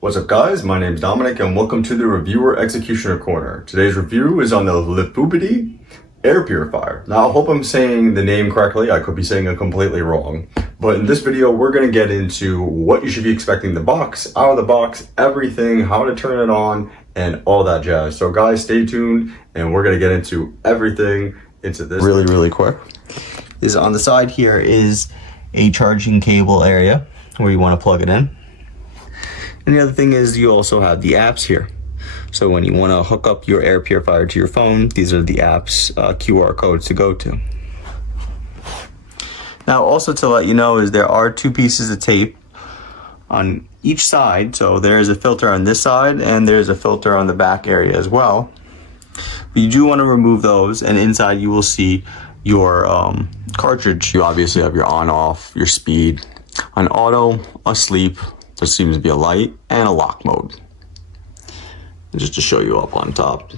What's up guys, my name is Dominic and welcome to the Reviewer Executioner Corner. Today's review is on the Lifubide air purifier. Now I hope I'm saying the name correctly, I could be saying it completely wrong. But in this video we're going to get into what you should be expecting the box, out of the box, everything, how to turn it on, and all that jazz. So guys, stay tuned and we're going to get into everything into this really quick. Is on the side here is a charging cable area where you want to plug it in. And the other thing is you also have the apps here. So when you want to hook up your air purifier to your phone, these are the apps QR codes to go to. Now also to let you know is there are two pieces of tape on each side. So there's a filter on this side and there's a filter on the back area as well. But you do want to remove those, and inside you will see your cartridge. You obviously have your on off, your speed, on auto, asleep, there seems to be a light, and a lock mode. And just to show you up on top.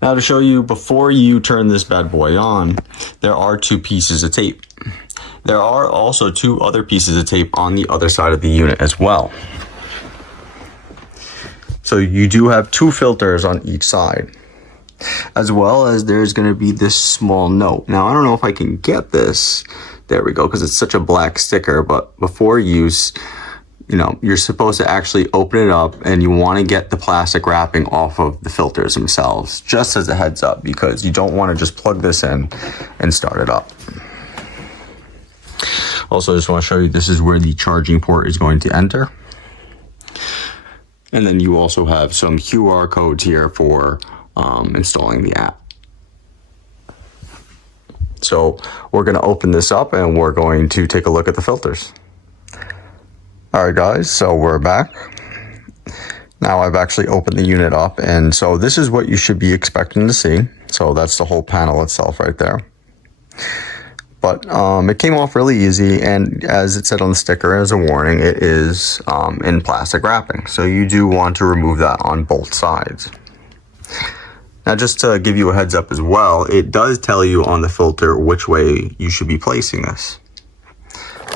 Now to show you before you turn this bad boy on, there are two pieces of tape. There are also two other pieces of tape on the other side of the unit as well. So you do have two filters on each side, as well as there's going to be this small note. Now I don't know if I can get this, there we go, because it's such a black sticker, but before use, you know, you're supposed to actually open it up and you want to get the plastic wrapping off of the filters themselves, just as a heads up, because you don't want to just plug this in and start it up. Also, I just want to show you, this is where the charging port is going to enter. And then you also have some QR codes here for installing the app. So we're going to open this up and we're going to take a look at the filters. All right guys, so we're back. Now I've actually opened the unit up, and so this is what you should be expecting to see. So that's the whole panel itself right there. But it came off really easy, and as it said on the sticker as a warning, it is in plastic wrapping. So you do want to remove that on both sides. Now just to give you a heads up as well, it does tell you on the filter which way you should be placing this.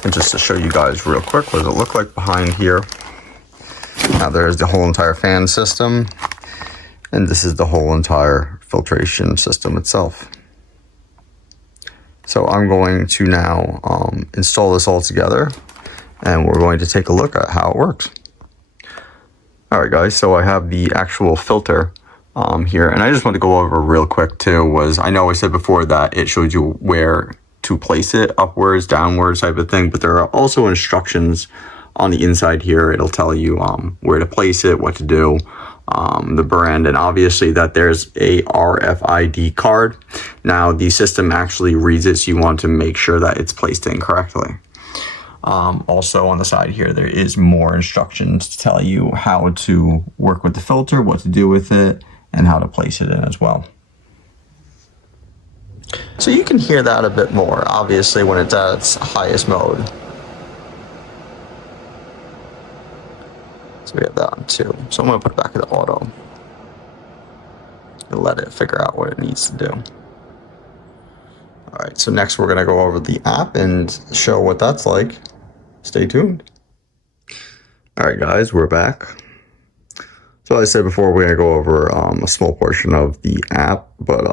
And just to show you guys real quick, what does it look like behind here? Now there's the whole entire fan system, and this is the whole entire filtration system itself. So I'm going to now install this all together, and we're going to take a look at how it works. All right guys, so I have the actual filter here, and I just want to go over real quick too, was I know I said before that it showed you where to place it, upwards, downwards type of thing, but there are also instructions on the inside here. It'll tell you where to place it, what to do, the brand, and obviously that there's a RFID card. Now the system actually reads it, so you want to make sure that it's placed in correctly. Also on the side here, there is more instructions to tell you how to work with the filter, what to do with it, and how to place it in as well. So you can hear that a bit more, obviously, when it's at its highest mode. So we have that on 2. So I'm going to put it back into auto and let it figure out what it needs to do. All right, so next we're going to go over the app and show what that's like. Stay tuned. All right, guys, we're back. So as I said before, we're going to go over a small portion of the app, but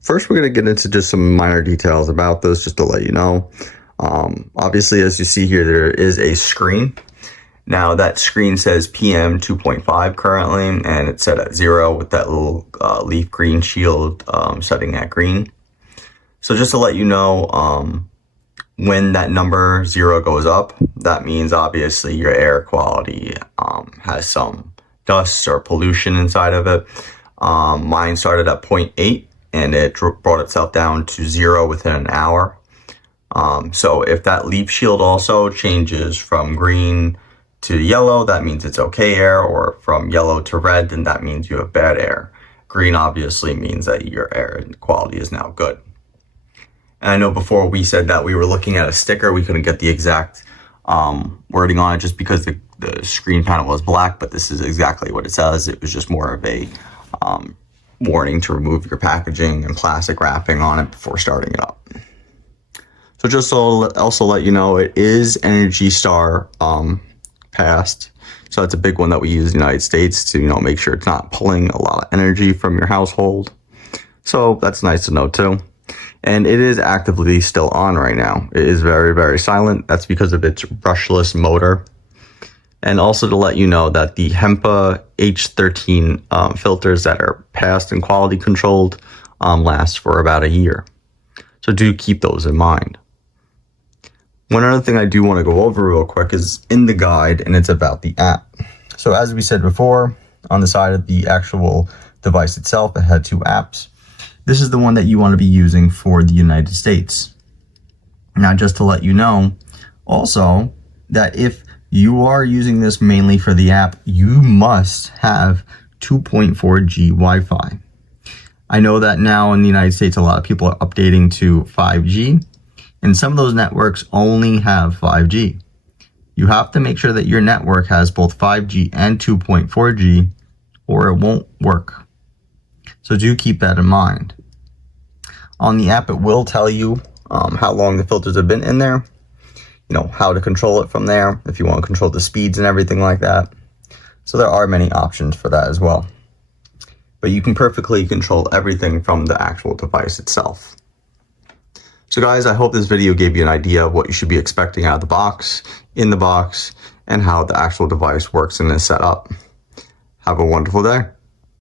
first, we're going to get into just some minor details about this, just to let you know. Obviously, as you see here, there is a screen. Now, that screen says PM 2.5 currently, and it's set at 0 with that little leaf green shield setting at green. So just to let you know, when that number 0 goes up, that means obviously your air quality has some dust or pollution inside of it. Mine started at 0.8. and it brought itself down to 0 within an hour. So if that leaf shield also changes from green to yellow, that means it's okay air, or from yellow to red, then that means you have bad air. Green obviously means that your air quality is now good. And I know before we said that we were looking at a sticker, we couldn't get the exact wording on it just because the screen panel was black, but this is exactly what it says. It was just more of a warning to remove your packaging and plastic wrapping on it before starting it up. So just to also let you know, it is Energy Star passed. So that's a big one that we use in the United States to, make sure it's not pulling a lot of energy from your household. So that's nice to know too. And it is actively still on right now. It is very, very silent. That's because of its brushless motor. And also to let you know that the HEMPA H13 filters that are passed and quality controlled last for about a year. So do keep those in mind. One other thing I do want to go over real quick is in the guide, and it's about the app. So as we said before, on the side of the actual device itself, it had 2 apps. This is the one that you want to be using for the United States. Now, just to let you know, also, that if you are using this mainly for the app, you must have 2.4G Wi-Fi. I know that now in the United States, a lot of people are updating to 5G, and some of those networks only have 5G. You have to make sure that your network has both 5G and 2.4G, or it won't work. So do keep that in mind. On the app, it will tell you how long the filters have been in there, how to control it from there, if you want to control the speeds and everything like that. So there are many options for that as well. But you can perfectly control everything from the actual device itself. So guys, I hope this video gave you an idea of what you should be expecting out of the box, in the box, and how the actual device works and is set up. Have a wonderful day.